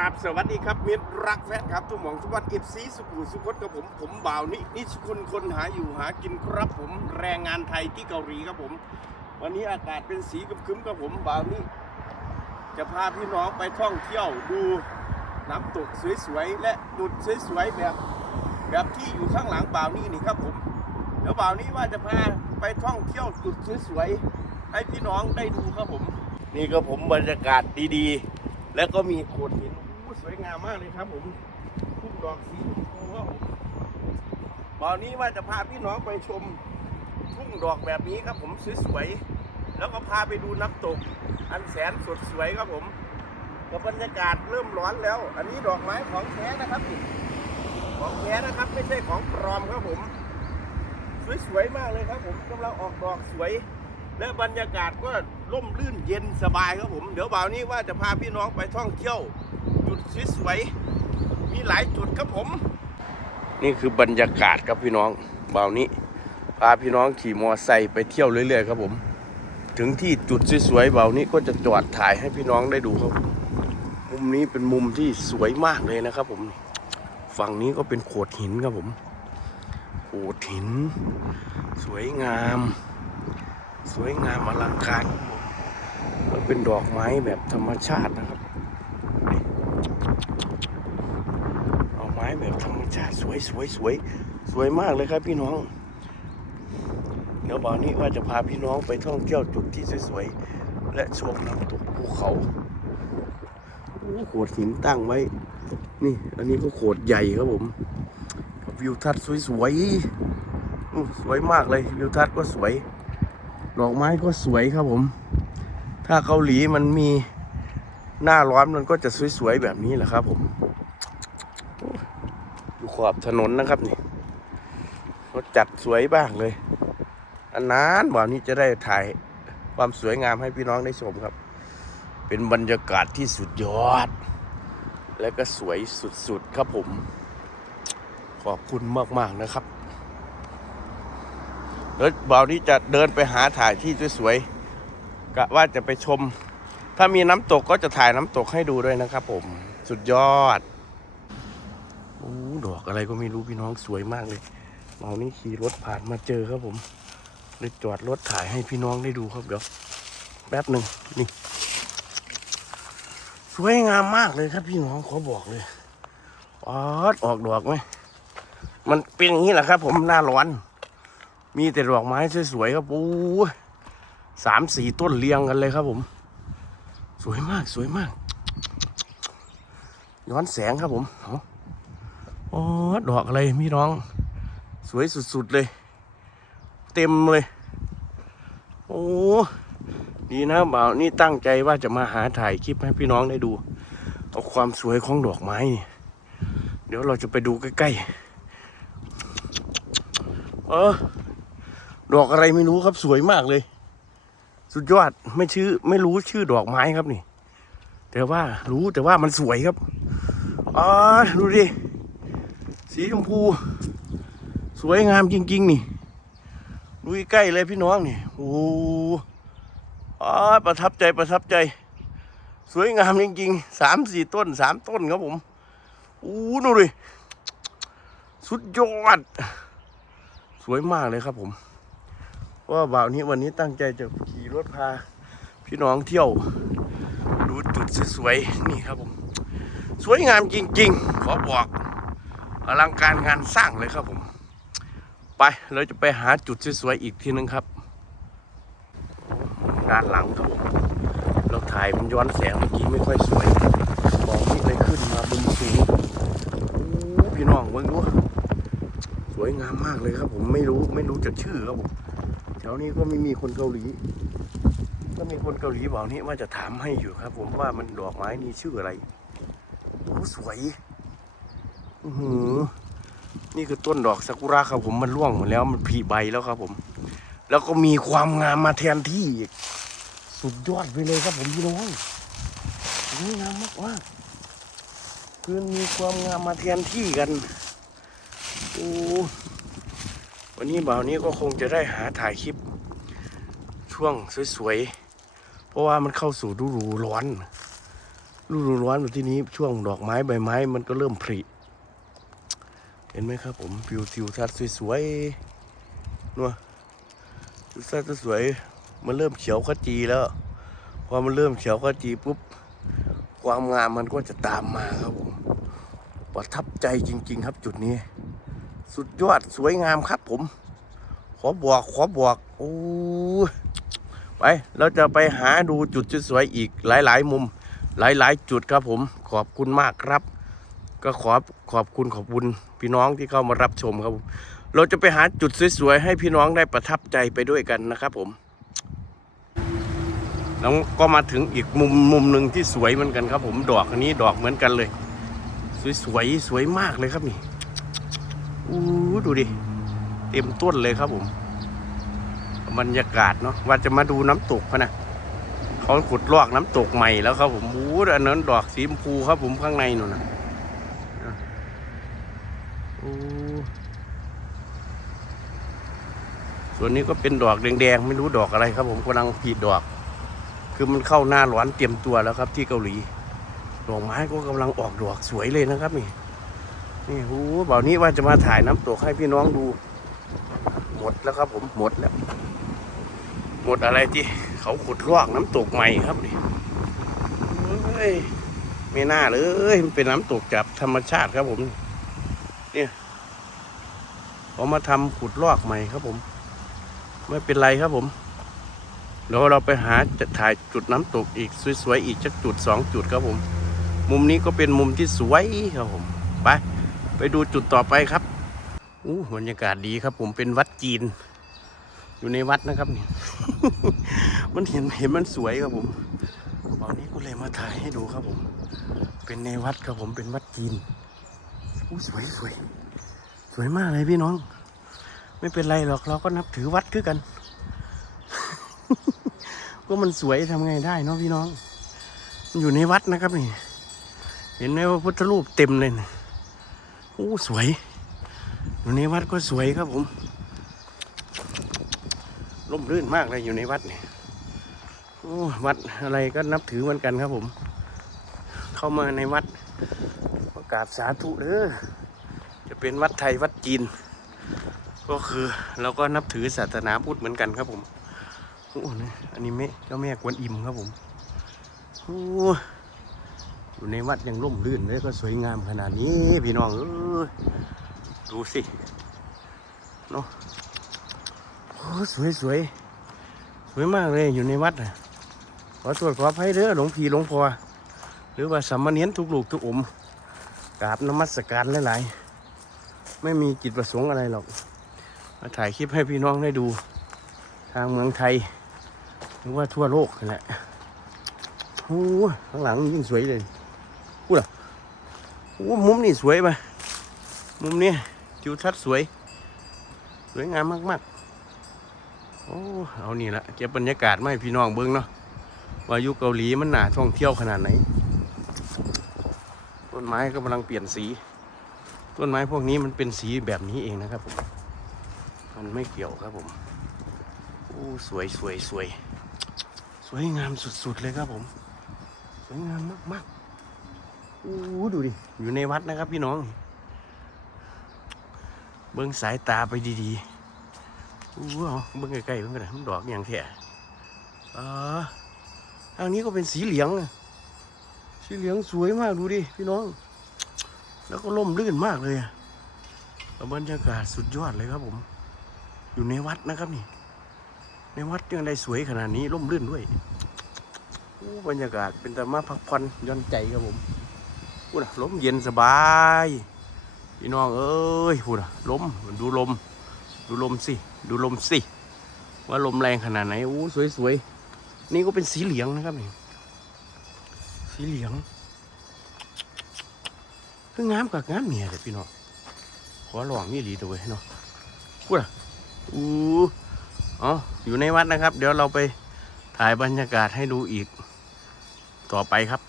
ราบสวัสดีครับมิตรรักแฟนครับทุกหมองทุกวันเอฟซีสุขุสุขนกับผมผมบ่าวนินิชคุณคนหาอยู่หากินครับผมแรงงานไทยที่เกาหลีครับผม วันนี้อากาศเป็นสีครึ้มๆครับผมบ่าวนิจะพาพี่น้องไปท่องเที่ยวดูน้ำตกสวยๆและจุดสวยๆแบบแบบที่อยู่ข้างหลังบ่าวนี่นี่ครับผมเดี๋ยวบ่าวนี้ว่าจะพาไปท่องเที่ยวจุดสวยๆให้พี่น้องได้ดูครับผม นี่ก็ผมบรรยากาศดีๆ แล้วก็มีโขดหิน สวยงามมากเลยครับผมทุ่งดอกสีชมพูครับผมบ่าวนี้ว่าจะพาพี่น้องไปชมทุ่งดอกแบบนี้ครับผมสวยๆแล้วก็พาไปดูน้ำตก อันแสนสดสวยครับผมกับบรรยากาศเริ่มร้อนแล้ว อันนี้ดอกไม้ของแท้นะครับของแท้นะครับไม่ใช่ของปลอมครับผม สวยๆมากเลยครับ ผมกำลังออกดอกสวย และบรรยากาศก็ร่มรื่นเย็นสบายครับผม เดี๋ยวบ่าวนี้ว่าจะพาพี่น้องไปท่องเที่ยว จุดสวยๆมีหลายจุดครับผม นี่คือบรรยากาศครับพี่น้องบ่านี้พาพี่น้องขี่มอไซค์ไปเที่ยวเรื่อยๆครับผม ถึงที่จุดสวยๆบ่านี้ก็จะจอดถ่ายให้พี่น้องได้ดูครับ มุมนี้เป็นมุมที่สวยมากเลยนะครับผม ฝั่งนี้ก็เป็นโขดหินครับผม โขดหิน สวยงาม สวยงามอลังการครับผมแล้วเป็นดอกไม้แบบธรรมชาตินะครับ ดอกไม้แบบธรรมชาติสวยสวยสวยสวยมากเลยครับพี่น้อง เดี๋ยวบ่าวนี้ว่าจะพาพี่น้องไปท่องเที่ยวจุดที่สวยๆและชมน้ำตกภูเขาโขดหินตั้งไว้ นี่ อันนี้ก็โขดใหญ่ครับผมกับวิวทัศน์สวยๆสวยมากเลยวิวทัศน์ก็สวยดอกไม้ก็สวยครับผม ถ้าเกาหลีมันมี หน้าร้อนมันก็จะสวยๆแบบนี้แหละครับ ผม อยู่ขอบถนนนะครับนี่รถจัดสวยบ้างเลยอันนั้นบ่านี้จะได้ถ่ายความสวยงามให้พี่น้องได้ชมครับ เป็นบรรยากาศที่สุดยอด และก็สวยสุดๆครับผม ขอบคุณมากๆนะครับแล้วบ่าวนี้จะเดินไปหาถ่ายที่สวยๆกะว่าจะไปชม ถ้ามีน้ำตกก็จะถ่ายน้ำตกให้ดูด้วยนะครับผม สุดยอดโอ้ดอกอะไรก็ไม่รู้พี่น้องสวยมากเลยบ่านี้ขี่รถผ่านมาเจอครับผมเลยจอดรถถ่ายให้พี่น้องได้ดูครับเดี๋ยวแป๊บหนึ่งนี่ สวยงามมากเลยครับพี่น้องขอบอกเลยออดออกดอกไหมมันเป็นอย่างนี้แหละครับ ผมหน้าร้อน มีแต่ดอกไม้สวยๆครับโอ้สามสี่ต้นเรียงกันเลยครับผม สวยมากสวยมาก ย้อนแสงครับผมเอาอ๋อดอกอะไรพี่น้อง สวยสุดๆเลย เต็มเลย โอ้ดีนะบ่าวนี่ตั้งใจว่าจะมาหาถ่ายคลิปให้พี่น้องได้ดู เอาความสวยของดอกไม้นี่เดี๋ยวเราจะไปดูใกล้ๆ เออ ดอกอะไรไม่รู้ครับสวยมากเลย สุดยอดไม่ชื่อไม่รู้ชื่อดอกไม้ครับนี่ แต่ว่ารู้แต่ว่ามันสวยครับอ๋อดูดิ สีชมพู สวยงามจริง ๆ นี่ดูใกล้เลยพี่น้องนี่โอ้อ๋อประทับใจประทับใจ สวยงามจริงๆสามสี่ต้นสามต้นครับผมอู้ดูดิสุดยอด สวยมากเลยครับผม ว่าบ่าวนี้วันนี้ตั้งใจจะขี่รถพา พี่น้องเที่ยว ดูจุดสวยๆนี่ครับผม สวยงามจริง ๆ ขอบอกอลังการงานสร้างเลยครับผม ไปเราจะไปหาจุดสวยๆอีกทีนึงครับ ด้านหลังครับผมเราถ่ายมันย้อนแสงเมื่อกี้ไม่ค่อยสวยมองนี่เลยขึ้นมาบนสูงพี่น้องเบิ่งดูสวยงามมากเลยครับผมไม่รู้ไม่รู้จักชื่อครับผม แถวนี้ก็ไม่มีคนเกาหลีถ้ามีคนเกาหลีบอกนี่ว่าจะถามให้อยู่ครับ ผมว่ามันดอกไม้นี่ชื่ออะไรโอ้สวยอือหือนี่คือต้นดอกซากุระครับผมมันร่วงหมดแล้วมันผลิใบแล้วครับผม แล้วก็มีความงามมาแทนที่อีกสุดยอดไปเลยครับผมพี่น้องสวยงามมากว่าคือมีความงามมาแทนที่กันโอ้ วันนี้บ่าวนี้ก็คงจะได้หาถ่ายคลิป ช่วงสวยๆ เพราะว่ามันเข้าสู่ฤดูร้อนฤดูร้อนแบบที่นี้ช่วงดอกไม้ใบไม้ มันก็เริ่มผลิเห็นไหมครับผมวิวทิวทัศน์สวยๆนัวทิวทัศน์สวยมันเริ่มเขียวขจีแล้วพอมันเริ่มเขียวขจีปุ๊บความงามมันก็จะตามมาครับผมประทับใจจริง ๆ ครับจุดนี้ สุดยอดสวยงามครับผม ขอบอกขอบอกโอ้ไป เราจะไปหาดูจุดสวยๆอีกหลายๆ มุม หลายๆ จุดครับผม ขอบคุณมากครับ ก็ขอขอบคุณขอบคุณพี่น้องที่เข้ามารับชมครับผมเราจะไปหาจุดสวยๆให้พี่น้องได้ประทับใจไปด้วยกันนะครับผมแล้วก็มาถึงอีกมุมมุมหนึ่งที่สวยเหมือนกันครับ ผมดอกอันนี้ดอกเหมือนกันเลย สวยๆสวยมากเลยครับนี่ อู้ดูดิ เต็มต้นเลยครับผม บรรยากาศเนาะว่าจะมาดูน้ำตกพะนะเขาขุดลอกน้ำตกใหม่แล้วครับผมอู้อันนั้นดอกสีชมพูครับผมข้างในนู่นนะส่วนนี้ก็เป็นดอกแดงๆไม่รู้ดอกอะไรครับ ผมกำลังผีดดอก คือมันเข้าหน้าร้อนเตรียมตัวแล้วครับ ที่เกาหลีดอกไม้ก็กำลังออกดอกสวยเลยนะครับนี่ นี่โอ้บ่าวนี้ว่าจะมาถ่ายน้ำตกให้พี่น้องดู หมดแล้วครับผมหมดแล้วหมดอะไรที่เขาขุดลอกน้ำตกใหม่ครับนี่เฮ้ยไม่น่าเลยมันเป็นน้ำตกจากธรรมชาติครับผม เนี่ยเขามาทำขุดลอกใหม่ครับผม ไม่เป็นไรครับผมเดี๋ยวเราไปหาจะถ่ายจุดน้ำตกอีกสวยๆอีกสักจุดสองจุดครับผม มุมนี้ก็เป็นมุมที่สวยครับผม ไป ไปดูจุดต่อไปครับอู้บรรยากาศดีครับ ผมเป็นวัดจีน อยู่ในวัดนะครับนี่มันเห็นเห็นมันสวยครับผมตอนนี้ก็เลยมาถ่ายให้ดูครับผม เป็นในวัดครับผมเป็นวัดจีนอู้สวยสวยสวยมากเลยพี่น้อง ไม่เป็นไรหรอกเราก็นับถือวัดคือกัน ก็มันสวยทำไงได้เนาะพี่น้องมันอยู่ในวัดนะครับนี่ เห็นไหมว่าพุทธรูปเต็มเลยนะโอ้สวยอยู่ในวัดก็สวยครับผมร่มรื่นมากเลยอยู่ในวัดเนี่ยโอ้วัดอะไรก็นับถือเหมือนกันครับผม เข้ามาในวัดประกาบสาธุเด้อจะเป็นวัดไทยวัดจีน ก็คือเราก็นับถือศาสนาพุทธเหมือนกันครับผมโอ้นี่อันนี้แม่เจ้าแม่กวนอิมครับผมโอ้ อยู่ในวัดยังร่มรื่นเลยก็สวยงามขนาดนี้พี่น้องเออดูสิเนาะโอ้สวยสวยสวยมากเลยอยู่ในวัดน่ะขอตรวจขออภัยเด้อหลวงพี่หลวงพ่อหรือว่าสามเณรทุกลูกทุกอมกราบนมัสการหลายๆไม่มีจิตประสงค์อะไรหรอก มาถ่ายคลิปให้พี่น้องได้ดู ทางเมืองไทยหรือว่าทั่วโลกนั่นแหละโอ้ข้างหลังยิ่งสวยเลย พูดอะโอ้มุมนี่สวยไปมุมนี้ทิวทัศน์สวย สวยงามมากๆโอ้เอานี่ละเก็บบรรยากาศมาให้พี่น้องเบิ้งเนาะว่ายู่เกาหลีมันหนาท่องเที่ยวขนาดไหน ต้นไม้ก็กำลังเปลี่ยนสี ต้นไม้พวกนี้มันเป็นสีแบบนี้เองนะครับผมมันไม่เกี่ยวครับผมโอ้สวยสวยสวย สวยงามสุดๆเลยครับผม สวยงามมากๆ อ้ดูดิ อยู่ในวัดนะครับพี่น้อง เบิ้งสายตาไปดีๆโอ้เอาเบิ้งใกล้ๆเบิ้งกันนะมันดอกอย่างแท้เออทางนี้ก็เป็นสีเหลือง สีเหลืองสวยมากดูดิ พี่น้อง แล้วก็ร่มรื่นมากเลยอะแล้วบรรยากาศสุดยอดเลยครับผม อยู่ในวัดนะครับนี่ ในวัดยังได้สวยขนาดนี้ร่มรื่นด้วยโอ้บรรยากาศเป็นแต่มาพักผ่อนย่อนใจครับผม พูดนะลมเย็นสบายพี่น้องเอ้ยพูดนะลมดูลม ดูลมสิ ดูลมสิ ว่าลมแรงขนาดไหนโอ้สวยๆ นี่ก็เป็นสีเหลืองนะครับนี่สีเหลืองคืองามกับงามเมียเลยพี่น้องขอหลองนี่ดีตัวเว้ยเนาะพูดนะอู้อ๋ออยู่ในวัดนะครับ เดี๋ยวเราไปถ่ายบรรยากาศให้ดูอีก ต่อไปครับ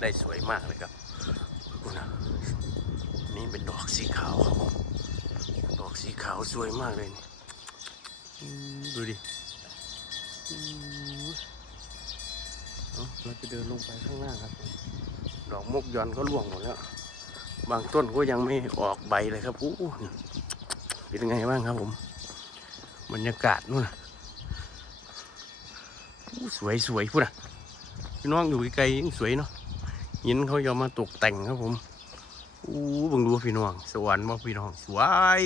ได้สวยมากเลยครับดูนะนี่เป็นดอกสีขาวครับผมดอกสีขาวสวยมากเลยนี่อืมดูดิอืมเอาเราจะเดินลงไปข้างล่างครับ ดอกมกยอนก็ร่วงหมดแล้ว บางต้นก็ยังไม่ออกใบเลยครับอู้นี่เป็นยังไงบ้างครับผมบรรยากาศนู่นน่ะอู้สวยสวยพูดอะพี่น้องอยู่ไกลๆยิ่งสวยเนาะ หินเขายอมมาตกแต่งครับผมอู้บังดูพี่น้อง สวรรค์ว่าพี่น้องสวย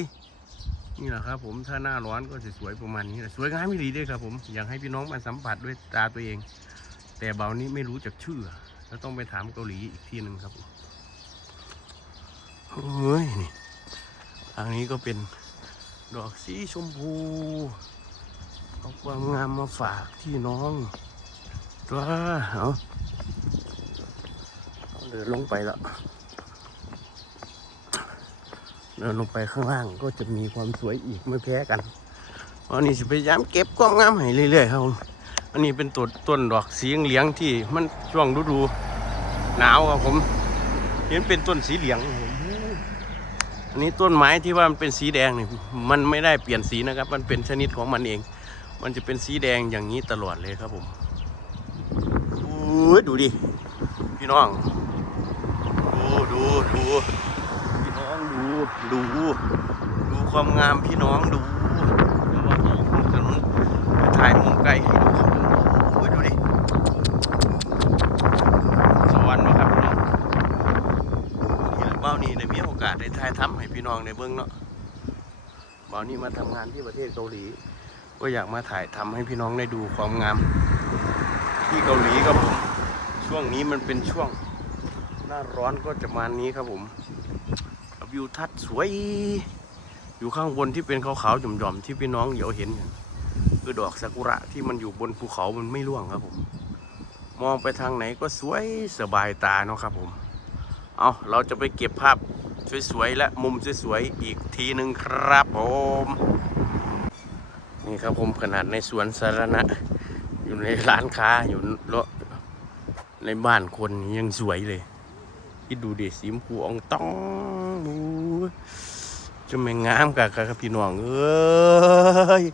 นี่แหละครับ ผมถ้าหน้าร้อนก็จะสวยประมาณนี้สวยงามไม่ดีด้วยครับ ผมอยากให้พี่น้องมาสัมผัสด้วยตาตัวเอง แต่เบานี้ไม่รู้จักชื่อแล้วต้องไปถามเกาหลีอีกที่หนึ่งครับเฮ้ยนี่ทางนี้ก็เป็นดอกสีชมพูเอาความงามมาฝากที่น้องตัวเอา เดินลงไปแล้วเดินลงไปข้างล่างก็จะมีความสวยอีกไม่แพ้กันอันนี้จะพยายามเก็บความงามให้เรื่อยๆครับผมอันนี้เป็นต้นต้นดอกสีเหลืองที่มันช่วงฤดูหนาวครับผมเห็นเป็นต้นสีเหลืองครับผมอันนี้ต้นไม้ที่ว่ามันเป็นสีแดงนี่มันไม่ได้เปลี่ยนสีนะครับ มันเป็นชนิดของมันเอง มันจะเป็นสีแดงอย่างนี้ตลอดเลยครับผมดูดิพี่น้อง ดูดูพี่น้องดูดูดูความงามพี่น้องดูเดี๋ยวว่าออกถนนถ่ายมุมไกลให้ดูครับผมโอ้ยดูดิสวรรค์นะครับพี่น้องนี่แหละเบ้านี่ในมีโอกาสได้ถ่ายทำให้พี่น้องในเบื้องเนาะเบ้านี่มาทำงานที่ประเทศเกาหลี ก็อยากมาถ่ายทำให้พี่น้องได้ดูความงาม ที่เกาหลีครับผมช่วงนี้มันเป็นช่วง หน้าร้อนก็จะมานี้ครับผมวิวทัศน์สวย อยู่ข้างบนที่เป็นขาวๆหย่อมๆที่พี่น้องเดี๋ยวเห็นคือดอกซากุระที่มันอยู่บนภูเขามันไม่ร่วงครับผม มองไปทางไหนก็สวยสบายตาเนาะครับผม เอาเราจะไปเก็บภาพสวยๆและมุมสวยๆอีกทีหนึ่งครับผมนี่ครับผมขนาดในสวนสาธารณะ อยู่ในร้านค้าอยู่ในบ้านคนยังสวยเลย คิดดูดิสีมพูอองต้องมูจะไม่งามกับกับพี่น้องเอ้ย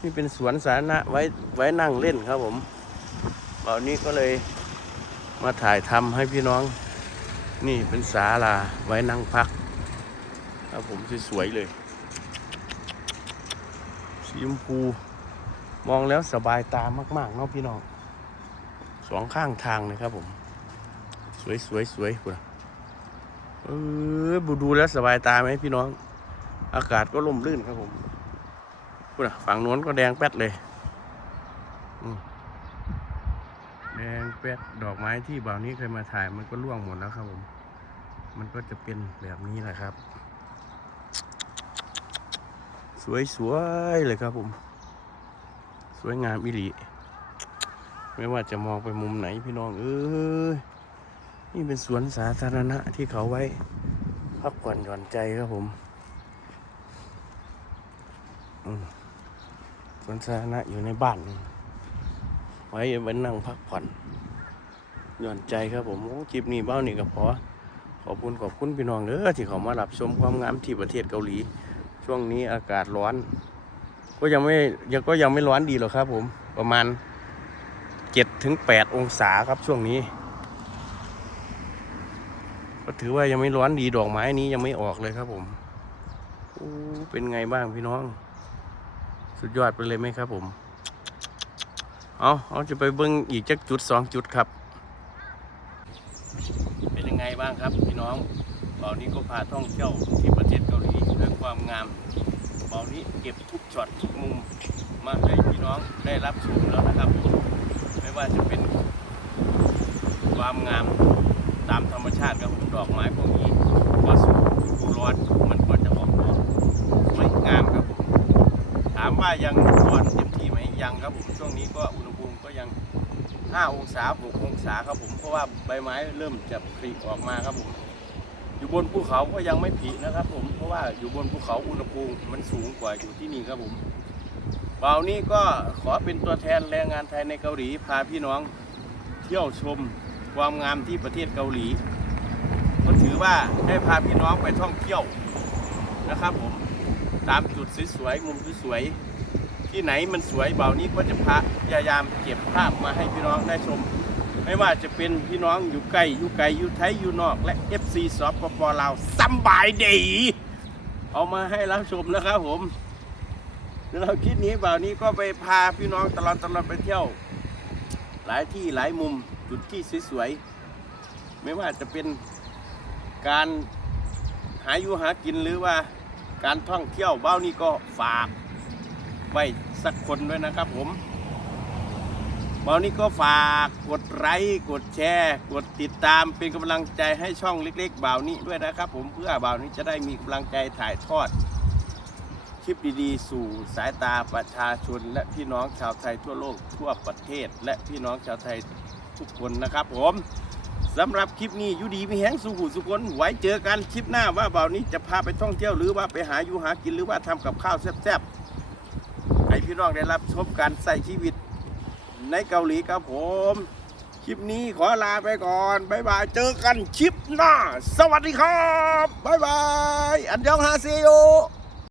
นี่เป็นสวนสาธารณะไว้ไว้นั่งเล่นครับผมตอนนี้ก็เลยมาถ่ายทำให้พี่น้อง นี่เป็นศาลาไว้นั่งพักครับผมสวยๆเลย สีชมพู มองแล้วสบายตามากๆเนาะพี่น้องสองข้างทางเลยครับผม สวยสวยสวยคุณเออบูดูแล้วสบายตาไหมพี่น้อง อากาศก็ร่มรื่นครับผมคุณฝั่งโน้นก็แดงแป๊ดเลยแดงแป๊ดดอกไม้ที่บ่าวนี้เคยมาถ่ายมันก็ร่วงหมดแล้วครับผม มันก็จะเป็นแบบนี้แหละครับ สวยสวยเลยครับผม สวยงามอิริไม่ว่าจะมองไปมุมไหนพี่น้องเอ้ย นี่เป็นสวนสาธารณะที่เขาไว้ พักผ่อนหย่อนใจครับผมสวนสาธารณะอยู่ในบ้าน ไว้ไว้นั่งพักผ่อนหย่อนใจครับผมโอ้จิบนี่เบ้านี่ก็พอขอบคุณขอบคุณพี่น้องเด้อที่เขามารับชมความงามที่ประเทศเกาหลี ช่วงนี้อากาศร้อน ก็ยังไม่ยังก็ยังไม่ร้อนดีหรอกครับผมประมาณเจ็ดถึงแปดองศาครับช่วงนี้ ก็ถือว่ายังไม่ร้อนดีดอกไม้นี้ยังไม่ออกเลยครับผมอู้เป็นไงบ้างพี่น้อง สุดยอดไปเลยไหมครับผม เอาเอาจะไปเบิ้งอีกจักจุดสองจุดครับ เป็นยังไงบ้างครับพี่น้องเบานี้ก็พาท่องเที่ยวที่ประเทศเกาหลีด้วยความงามเบานี้เก็บทุกช็อตทุกมุมมาให้พี่น้องได้รับชมแล้วนะครับ ไม่ว่าจะเป็นความงาม ตามธรรมชาติครับผมดอกไม้พวกนี้พอสู่ฤดูร้อนมันก็จะออกดอกสวยงามครับผมถามว่ายังร้อนเต็มที่ไหมยังครับผมช่วงนี้ก็อุณหภูมิก็ยัง 5 องศา6องศาครับผมเพราะว่าใบไม้เริ่มจะผลิออกมาครับผมอยู่บนภูเขาก็ยังไม่ผลินะครับ ผมเพราะว่าอยู่บนภูเขาอุณหภูมิมันสูงกว่าอยู่ที่นี่ครับผมเบานี้ก็ขอเป็นตัวแทนแรงงานไทยในเกาหลีพาพี่น้องเที่ยวชม ความงามที่ประเทศเกาหลี ก็ถือว่าได้พาพี่น้องไปท่องเที่ยวนะครับผมตามจุดสวยๆมุมสวยๆที่ไหนมันสวยเบานี้ก็จะพาพยายามเก็บภาพมาให้พี่น้องได้ชม ไม่ว่าจะเป็นพี่น้องอยู่ไกล้อยู่ไกลอยู่ไทยอยู่นอก และ FC สปปลาวสบายดีเอามาให้รับชมนะครับผมเดี๋ยวเราคิดนี้บ่าวนี้ก็ไปพาพี่น้องตลอดตลอดไปเที่ยว หลายที่หลายมุม จุดที่สวยๆ ไม่ว่าจะเป็นการหาอยู่หากินหรือว่าการท่องเที่ยวเบ้านี้ก็ฝากไว้สักคนด้วยนะครับผมเบ้านี้ก็ฝากกดไลค์กดแชร์ กดติดตามเป็นกำลังใจให้ช่องเล็กๆบ่านี้ด้วยนะครับ ผมเพื่อเบ่านี้จะได้มีกำลังใจถ่ายทอดคลิปดีๆ สู่สายตาประชาชน และพี่น้องชาวไทยทั่วโลกทั่วประเทศ และพี่น้องชาวไทย ทุกคนนะครับผมสำหรับคลิปนี้ยูดีมีแห้งสู่หูสุคนไว้เจอกันคลิปหน้าว่าเบานี้จะพาไปท่องเที่ยวหรือว่าไปหาอยู่หากินหรือว่าทำกับข้าวแซ่บๆให้พี่น้องได้รับชมการใส่ชีวิตในเกาหลีครับผม คลิปนี้ขอลาไปก่อนบ๊ายบายเจอกันคลิปหน้า สวัสดีครับบ๊ายบายอันยองฮาเซโย